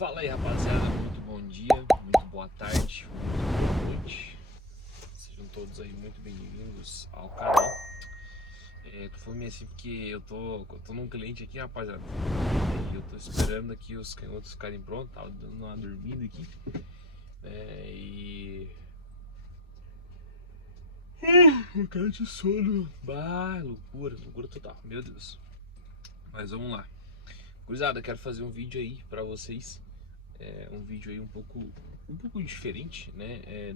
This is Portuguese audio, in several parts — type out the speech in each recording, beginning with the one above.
Fala aí, rapaziada, muito bom dia, muito boa tarde, muito boa noite. Sejam todos aí muito bem-vindos ao canal. Tô falando meio assim porque eu tô num cliente aqui, rapaziada, e eu tô esperando aqui os canhotos ficarem prontos, tava dando uma dormida aqui, e... Eu quero de sono. Loucura total, meu Deus. Mas vamos lá. Gurizada, quero fazer um vídeo aí pra vocês. Um vídeo aí um pouco diferente, né?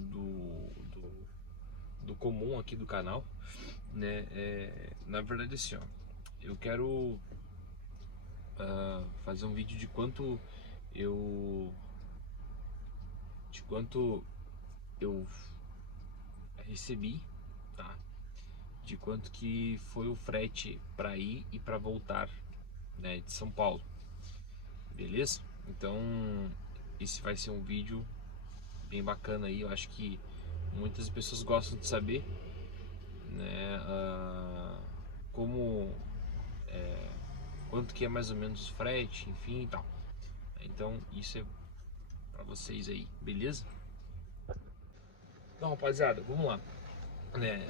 Do comum aqui do canal, né? Na verdade, assim, ó, eu quero fazer um vídeo eu de quanto eu recebi, tá? De quanto que foi o frete para ir e para voltar, né? De São Paulo, beleza? Então esse vai ser um vídeo bem bacana aí. Eu acho que muitas pessoas gostam de saber, né, como quanto que é mais ou menos o frete, enfim e tal. Então isso é pra vocês aí, beleza? Então, rapaziada, vamos lá.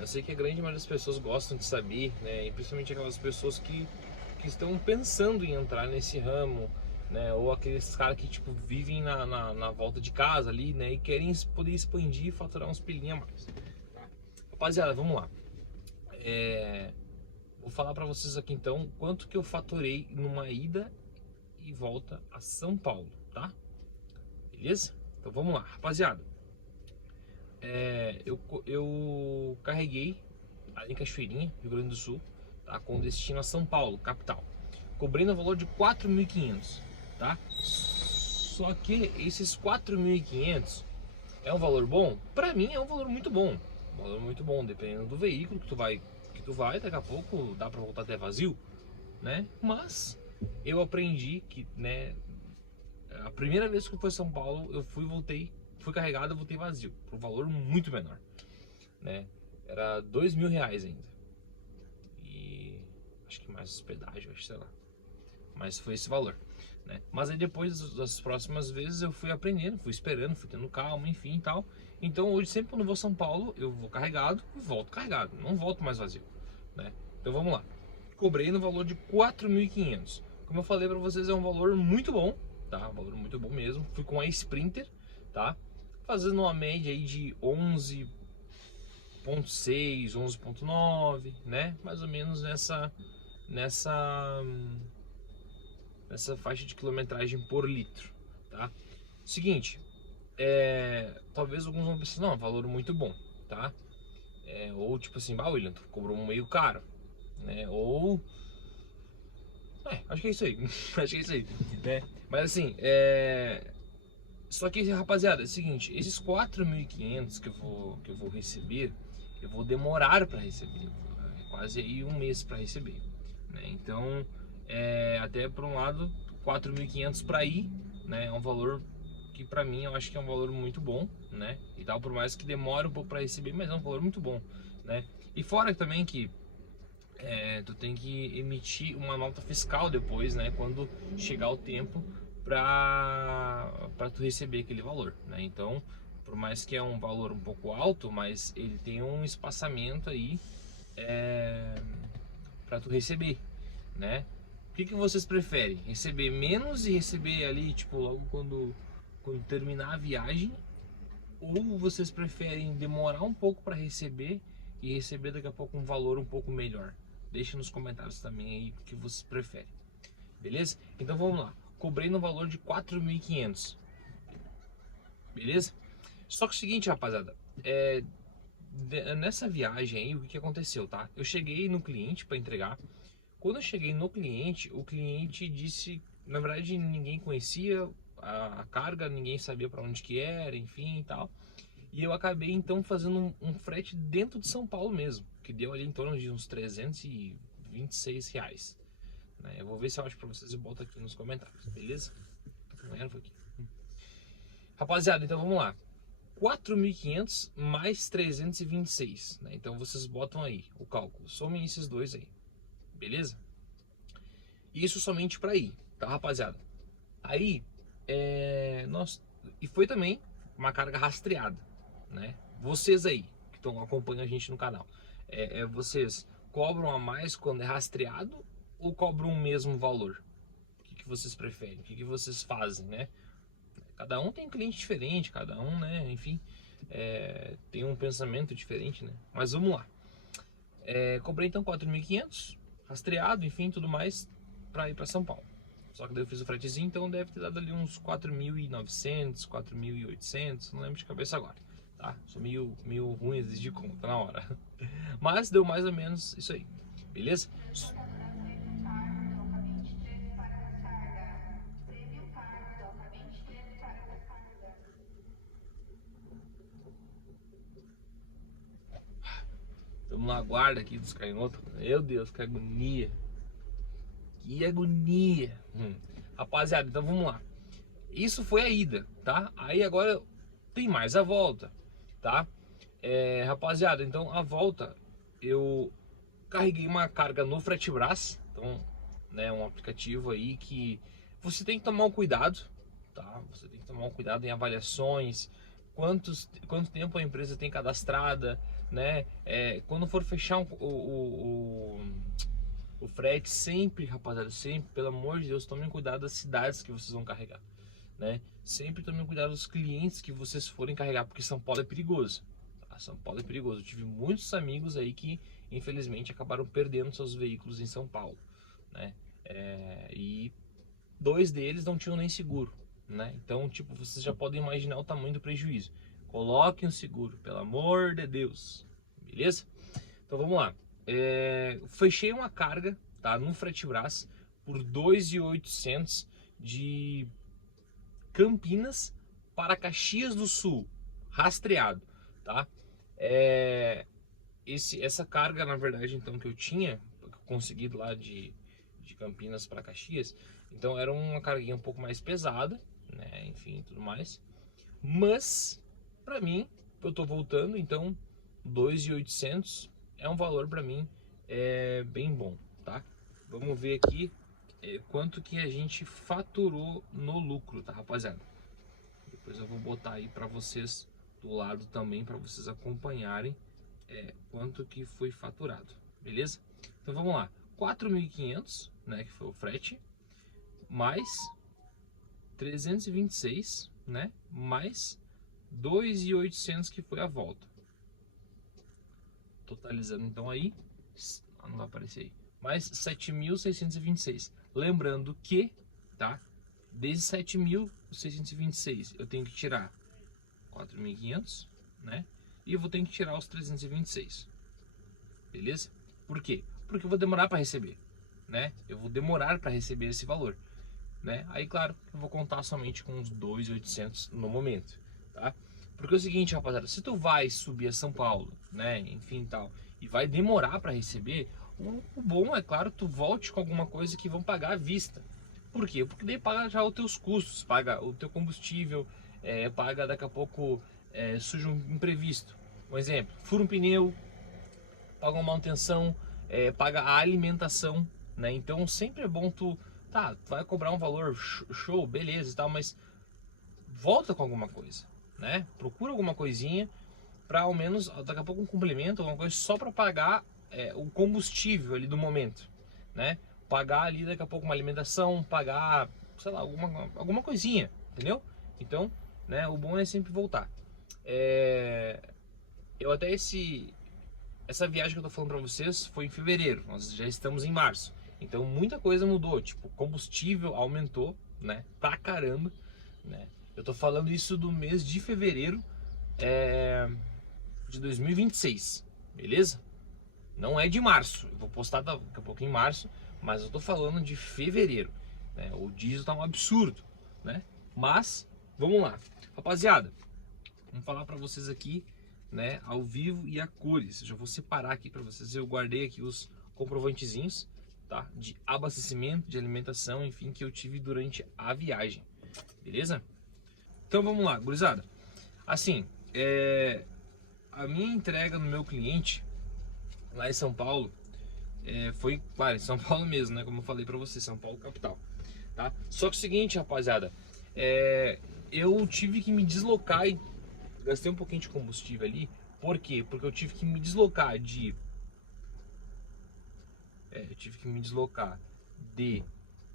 Eu sei que a grande maioria das pessoas gostam de saber, né, e principalmente aquelas pessoas que estão pensando em entrar nesse ramo, né, ou aqueles caras que tipo vivem na volta de casa ali, né, e querem poder expandir e faturar uns pilinha a mais. Rapaziada, vamos lá. Vou falar pra vocês aqui então quanto que eu faturei numa ida e volta a São Paulo, tá? Beleza? Então vamos lá, rapaziada. Eu carreguei ali em Cachoeirinha, Rio Grande do Sul, tá? Com destino a São Paulo, capital, cobrindo o valor de 4.500, tá? Só que esses 4.500 é um valor bom? Pra mim é um valor muito bom. Um valor muito bom, dependendo do veículo que tu vai, daqui a pouco dá pra voltar até vazio, né? Mas eu aprendi que, né, a primeira vez que eu fui a São Paulo, fui carregado, voltei vazio, por um valor muito menor, né? Era R$ 2.000 ainda. E acho que mais hospedagem, acho, sei lá. Mas foi esse valor, né? Mas aí depois das próximas vezes eu fui aprendendo, fui esperando, fui tendo calma, enfim e tal. Então hoje sempre quando eu vou a São Paulo, eu vou carregado e volto carregado, não volto mais vazio, né? Então vamos lá. Cobrei no valor de 4.500. Como eu falei para vocês, é um valor muito bom, tá? Um valor muito bom mesmo. Fui com a Sprinter, tá? Fazendo uma média aí de 11.6, 11.9, né? Mais ou menos nessa nessa faixa de quilometragem por litro, tá? Seguinte, talvez alguns vão pensar, não, é um valor muito bom, tá? Ou tipo assim, William, tu cobrou um meio caro, né? Ou acho que é isso aí. Acho que é isso aí, né? Mas assim, só que, rapaziada, é o seguinte, esses 4.500 que eu vou receber, eu vou demorar para receber, quase aí um mês para receber, né? Então, até por um lado, 4.500 para ir, né? É um valor que para mim eu acho que é um valor muito bom, né? E tal, por mais que demore um pouco para receber, mas é um valor muito bom, né? E fora também que tu tem que emitir uma nota fiscal depois, né, quando chegar o tempo para tu receber aquele valor, né? Então, por mais que é um valor um pouco alto, mas ele tem um espaçamento aí para tu receber, né? O que vocês preferem? Receber menos e receber ali, tipo, logo quando terminar a viagem? Ou vocês preferem demorar um pouco para receber e receber daqui a pouco um valor um pouco melhor? Deixe nos comentários também aí o que vocês preferem. Beleza? Então vamos lá. Cobrei no valor de 4.500. Beleza? Só que é o seguinte, rapaziada. Nessa viagem aí, o que aconteceu, tá? Eu cheguei no cliente para entregar. Quando eu cheguei no cliente, o cliente disse... Na verdade, ninguém conhecia a carga, ninguém sabia para onde que era, enfim e tal. E eu acabei então fazendo um frete dentro de São Paulo mesmo, que deu ali em torno de uns R$ 326, né? Eu vou ver se eu acho pra vocês e boto aqui nos comentários, beleza? Rapaziada, então vamos lá. 4.500 mais 326, né? Então vocês botam aí o cálculo, somem esses dois aí, beleza? Isso somente para ir, tá, rapaziada? Aí E foi também uma carga rastreada, né? Vocês aí que estão acompanhando a gente no canal, vocês cobram a mais quando é rastreado ou cobram o mesmo valor? O que vocês preferem? O que vocês fazem, né? Cada um tem um cliente diferente, cada um, né? Enfim, tem um pensamento diferente, né? Mas vamos lá. Cobrei então 4.500, rastreado, enfim, tudo mais, para ir para São Paulo. Só que daí eu fiz o fretezinho, então deve ter dado ali uns 4.900, 4.800, não lembro de cabeça agora, tá? Sou meio ruim às vezes de conta na hora. Mas deu mais ou menos isso aí, beleza? Estamos na guarda aqui dos canhotos. Meu Deus, que agonia. Que agonia. Rapaziada, então vamos lá. Isso foi a ida, tá? Aí agora tem mais a volta, tá? Rapaziada, então a volta eu carreguei uma carga no Fretebras. Então, né, um aplicativo aí que você tem que tomar um cuidado, tá? Você tem que tomar um cuidado em avaliações, quanto tempo a empresa tem cadastrada, né? Quando for fechar o frete, sempre, rapaziada, sempre, pelo amor de Deus, tomem cuidado das cidades que vocês vão carregar, né? Sempre tomem cuidado dos clientes que vocês forem carregar, porque São Paulo é perigoso, tá? São Paulo é perigoso. Eu tive muitos amigos aí que, infelizmente, acabaram perdendo seus veículos em São Paulo, né? E 2 deles não tinham nem seguro, né? Então, tipo, vocês já podem imaginar o tamanho do prejuízo. Coloquem um seguro, pelo amor de Deus, beleza? Então vamos lá. Fechei uma carga, tá, num Fretebras por 2.800 de Campinas para Caxias do Sul, rastreado, tá? Essa carga, na verdade, então, que eu tinha conseguido lá de Campinas para Caxias, então era uma carguinha um pouco mais pesada, né? Enfim, tudo mais. Mas, para mim, eu tô voltando, então 2.800 é um valor para mim bem bom, tá? Vamos ver aqui quanto que a gente faturou no lucro, tá, rapaziada? Depois eu vou botar aí para vocês do lado também, para vocês acompanharem quanto que foi faturado, beleza? Então vamos lá, 4.500, né, que foi o frete, mais 326, né, mais 2.800 que foi a volta, totalizando então aí, não vai aparecer aí, mais 7.626. Lembrando que, tá, desses 7.626 eu tenho que tirar 4.500, né, e eu vou ter que tirar os 326, beleza? Por quê? Porque eu vou demorar para receber, né? Eu vou demorar para receber esse valor, né? Aí, claro, eu vou contar somente com os 2.800 no momento, tá? Porque é o seguinte, rapaziada, se tu vai subir a São Paulo, né, enfim, tal, e vai demorar para receber, o bom é, claro, tu volte com alguma coisa que vão pagar à vista. Por quê? Porque daí paga já os teus custos, paga o teu combustível, paga daqui a pouco surge um imprevisto. Um exemplo, fura um pneu, paga uma manutenção, paga a alimentação, né? Então sempre é bom tu vai cobrar um valor show, beleza e tal, mas volta com alguma coisa, né? Procura alguma coisinha para ao menos daqui a pouco um complemento, alguma coisa só para pagar o combustível ali do momento, né? Pagar ali daqui a pouco uma alimentação, pagar, sei lá, alguma coisinha, entendeu? Então, né, o bom é sempre voltar. Eu até essa viagem que eu tô falando para vocês foi em fevereiro, nós já estamos em março. Então muita coisa mudou, tipo, combustível aumentou, né, pra caramba, né? Eu tô falando isso do mês de fevereiro de 2026, beleza? Não é de março, eu vou postar daqui a pouco em março, mas eu tô falando de fevereiro, né? O diesel tá um absurdo, né? Mas, vamos lá. Rapaziada, vamos falar pra vocês aqui, né, ao vivo e a cores. Eu já vou separar aqui pra vocês, eu guardei aqui os comprovantezinhos, tá? De abastecimento, de alimentação, enfim, que eu tive durante a viagem, beleza? Então vamos lá, gurizada. Assim, a minha entrega no meu cliente lá em São Paulo foi, claro, em São Paulo mesmo, né? Como eu falei pra vocês, São Paulo capital, tá? Só que é o seguinte, rapaziada, eu tive que me deslocar e gastei um pouquinho de combustível ali. Por quê? Porque eu tive que me deslocar de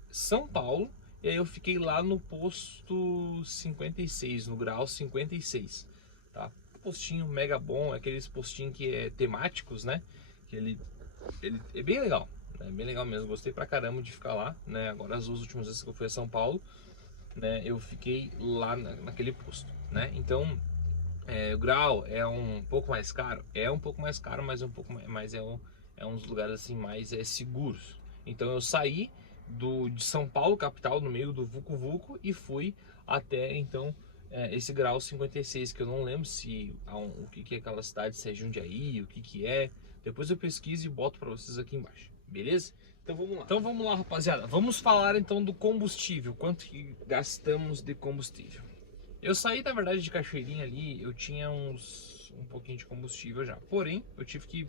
São Paulo, e aí eu fiquei lá no posto 56, no grau 56, tá? Postinho mega bom, aqueles postinhos que é temáticos, né? Que ele é bem legal, né? Bem legal mesmo, gostei pra caramba de ficar lá, né? Agora as duas últimas vezes que eu fui a São Paulo, né? Eu fiquei lá naquele posto, né? Então, o grau é um pouco mais caro, mas é um dos lugares assim mais seguros. Então eu saí de São Paulo, capital, no meio do Vucu Vucu, e fui até então esse grau 56, que eu não lembro o que é aquela cidade, se é Jundiaí, o que é. Depois eu pesquiso e boto para vocês aqui embaixo, beleza? Então vamos lá, rapaziada. Vamos falar então do combustível, quanto que gastamos de combustível. Eu saí, na verdade, de Cachoeirinha ali, eu tinha um pouquinho de combustível já. Porém, eu tive que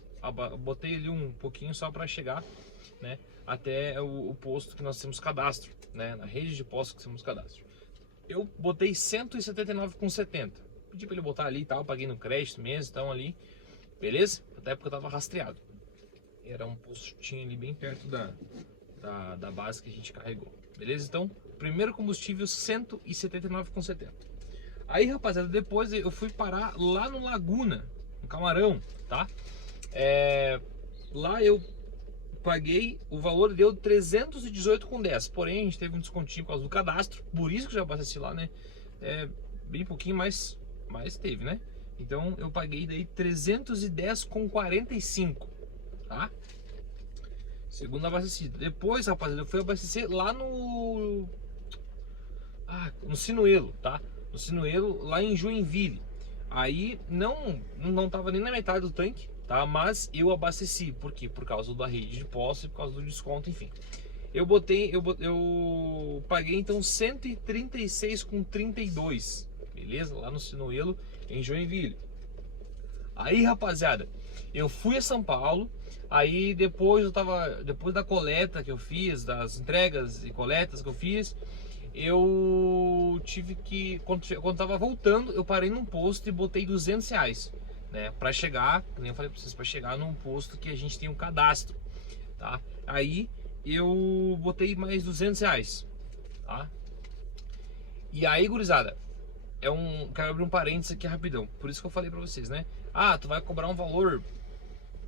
botei ali um pouquinho só para chegar, né, até o posto que nós temos cadastro, né, na rede de postos que temos cadastro. Eu botei 179,70. Pedi para ele botar ali e tal, paguei no crédito mesmo, então ali, beleza? Até porque eu tava rastreado. Era um postinho ali bem perto da base que a gente carregou, beleza? Então, primeiro combustível 179,70. Aí, rapaziada, depois eu fui parar lá no Laguna, no Camarão, tá? Lá eu paguei, o valor deu 318,10. Porém, a gente teve um descontinho por causa do cadastro, por isso que eu já abasteci lá, né? Bem pouquinho, mas teve, né? Então, eu paguei daí 310,45, tá? Segundo abastecido. Depois, rapaziada, eu fui abastecer lá no Sinuelo, tá? No Sinuelo, lá em Joinville. Aí não tava nem na metade do tanque, tá? Mas eu abasteci, por quê? Por causa da rede de postos, por causa do desconto, enfim. Eu paguei então 136,32, beleza? Lá no Sinuelo, em Joinville. Aí, rapaziada, eu fui a São Paulo. Aí depois da coleta que eu fiz, das entregas e coletas que eu fiz, eu tive que, quando tava voltando, eu parei num posto e botei R$200, né, para chegar, como eu falei para vocês, para chegar num posto que a gente tem um cadastro, tá? Aí eu botei mais R$200, tá? E aí, gurizada, quero abrir um parênteses aqui rapidão, por isso que eu falei para vocês, né? Tu vai cobrar um valor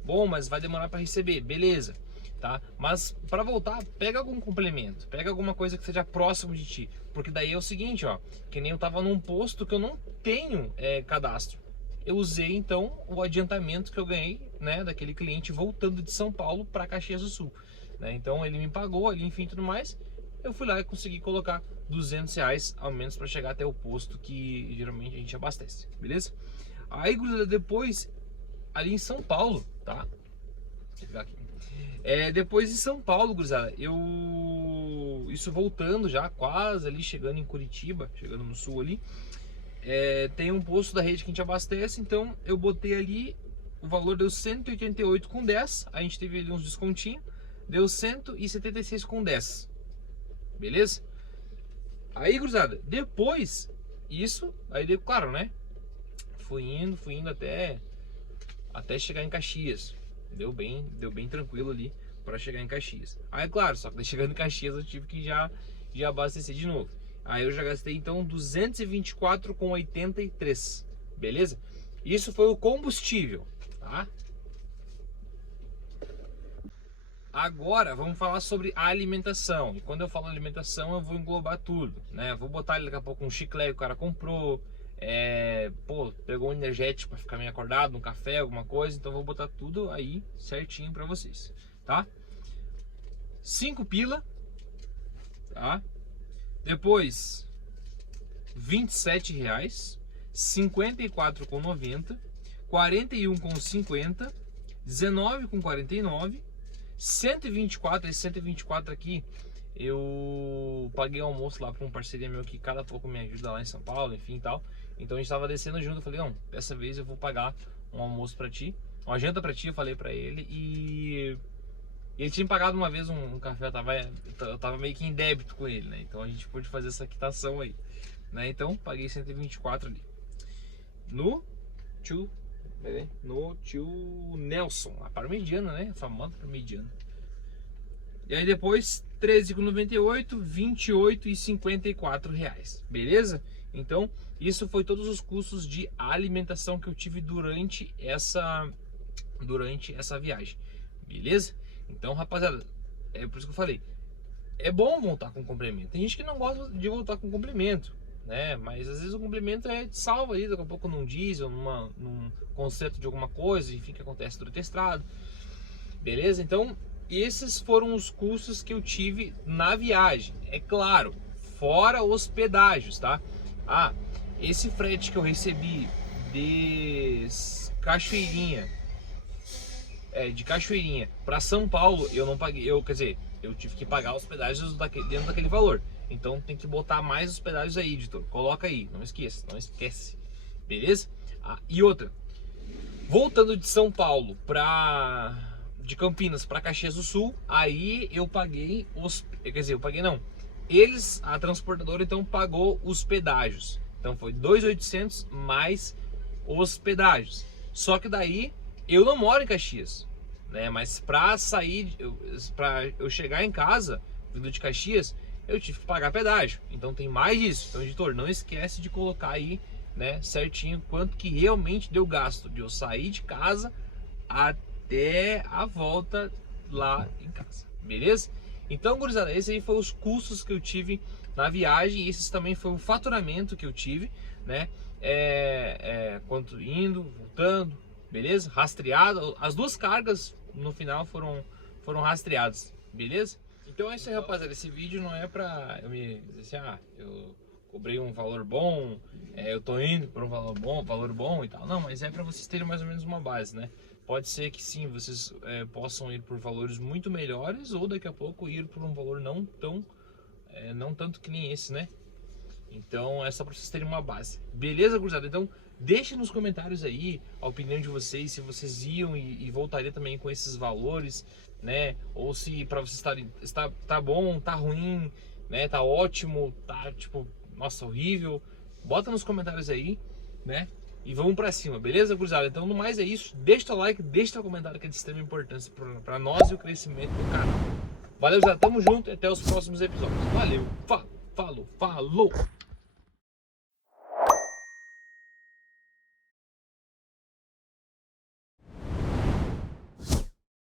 bom, mas vai demorar para receber, beleza, tá? Mas para voltar, pega algum complemento, pega alguma coisa que seja próximo de ti, porque daí é o seguinte, ó, que nem eu tava num posto que eu não tenho cadastro, eu usei então o adiantamento que eu ganhei, né, daquele cliente voltando de São Paulo para Caxias do Sul, né? Então ele me pagou ali, enfim, tudo mais, eu fui lá e consegui colocar R$200 ao menos para chegar até o posto que geralmente a gente abastece, beleza? Aí, depois ali em São Paulo, tá? Deixa eu pegar aqui. Depois em São Paulo, gurizada, isso voltando já, quase ali chegando em Curitiba, chegando no sul ali, tem um posto da rede que a gente abastece, então eu botei ali, o valor deu 188,10, a gente teve ali uns descontinhos, deu 176,10, beleza? Aí, gurizada, depois, aí deu, claro, né? Fui indo até chegar em Caxias. Deu bem tranquilo ali para chegar em Caxias. Aí, claro, só que chegando em Caxias eu tive que já abastecer de novo. Aí eu já gastei então 224,83, beleza? Isso foi o combustível, tá? Agora vamos falar sobre a alimentação. E quando eu falo alimentação, eu vou englobar tudo, né? Vou botar ali daqui a pouco um chiclete que o cara comprou, pegou um energético para ficar meio acordado, um café, alguma coisa, então vou botar tudo aí certinho para vocês, tá? 5 pila, tá? Depois R$27, 54,90, 41,50, 19,49, 124. Esse 124 aqui eu paguei almoço lá para um parceria meu que cada pouco me ajuda lá em São Paulo, enfim, tal. Então a gente tava descendo junto, eu falei, não, dessa vez eu vou pagar um almoço para ti, uma janta para ti, eu falei para ele, e Ele tinha pagado uma vez um café, eu tava meio que em débito com ele, né? Então a gente pôde fazer essa quitação aí, né? Então paguei 124 ali. No tio Nelson, a Parmegiana, né? A famosa Parmegiana. E aí depois R$13,98, R$28,54, beleza? Então isso foi todos os custos de alimentação que eu tive durante essa viagem, beleza? Então, rapaziada, é por isso que eu falei, é bom voltar com complemento. Tem gente que não gosta de voltar com complemento, né? Mas às vezes o complemento te salva ali, daqui a pouco num diesel, num conserto de alguma coisa, enfim, que acontece durante a estrada, beleza? Então, esses foram os custos que eu tive na viagem, é claro, fora hospedagens, tá? Ah, esse frete que eu recebi de Cachoeirinha, de Cachoeirinha para São Paulo, eu não paguei, quer dizer, eu tive que pagar hospedagens dentro daquele valor. Então tem que botar mais hospedagens aí, editor. Coloca aí, não esqueça, não esquece. Beleza? Ah, e outra, voltando de São Paulo de Campinas para Caxias do Sul, aí eu paguei quer dizer, eu paguei não. A transportadora então pagou os pedágios. Então foi 2.800 mais os pedágios. Só que daí eu não moro em Caxias, né? Mas para eu chegar em casa, vindo de Caxias, eu tive que pagar pedágio. Então tem mais isso. Então, editor, não esquece de colocar aí, né, certinho quanto que realmente deu gasto de eu sair de casa até a volta lá em casa, beleza? Então, gurizada, esses aí foram os custos que eu tive na viagem. E esses também foi o faturamento que eu tive, né? Quanto indo, voltando, beleza? Rastreado, as duas cargas no final foram rastreadas, beleza? Então é isso aí, rapaziada. Esse vídeo não é pra eu me dizer assim, eu cobrei um valor bom, eu tô indo por um valor bom e tal. Não, mas é pra vocês terem mais ou menos uma base, né? Pode ser que sim, vocês possam ir por valores muito melhores, ou daqui a pouco ir por um valor não tanto que nem esse, né? Então é só pra vocês terem uma base, beleza, gurizada? Então deixe nos comentários aí a opinião de vocês, se vocês iam e voltaria também com esses valores, né? Ou se pra vocês tá bom, tá ruim, né? Tá ótimo, tá tipo, nossa, horrível. Bota nos comentários aí, né? E vamos pra cima, beleza, gurizada? Então no mais é isso, deixa teu like, deixa teu comentário, que é de extrema importância pra nós e o crescimento do canal. Valeu, gurizada, tamo junto e até os próximos episódios. Valeu, falou!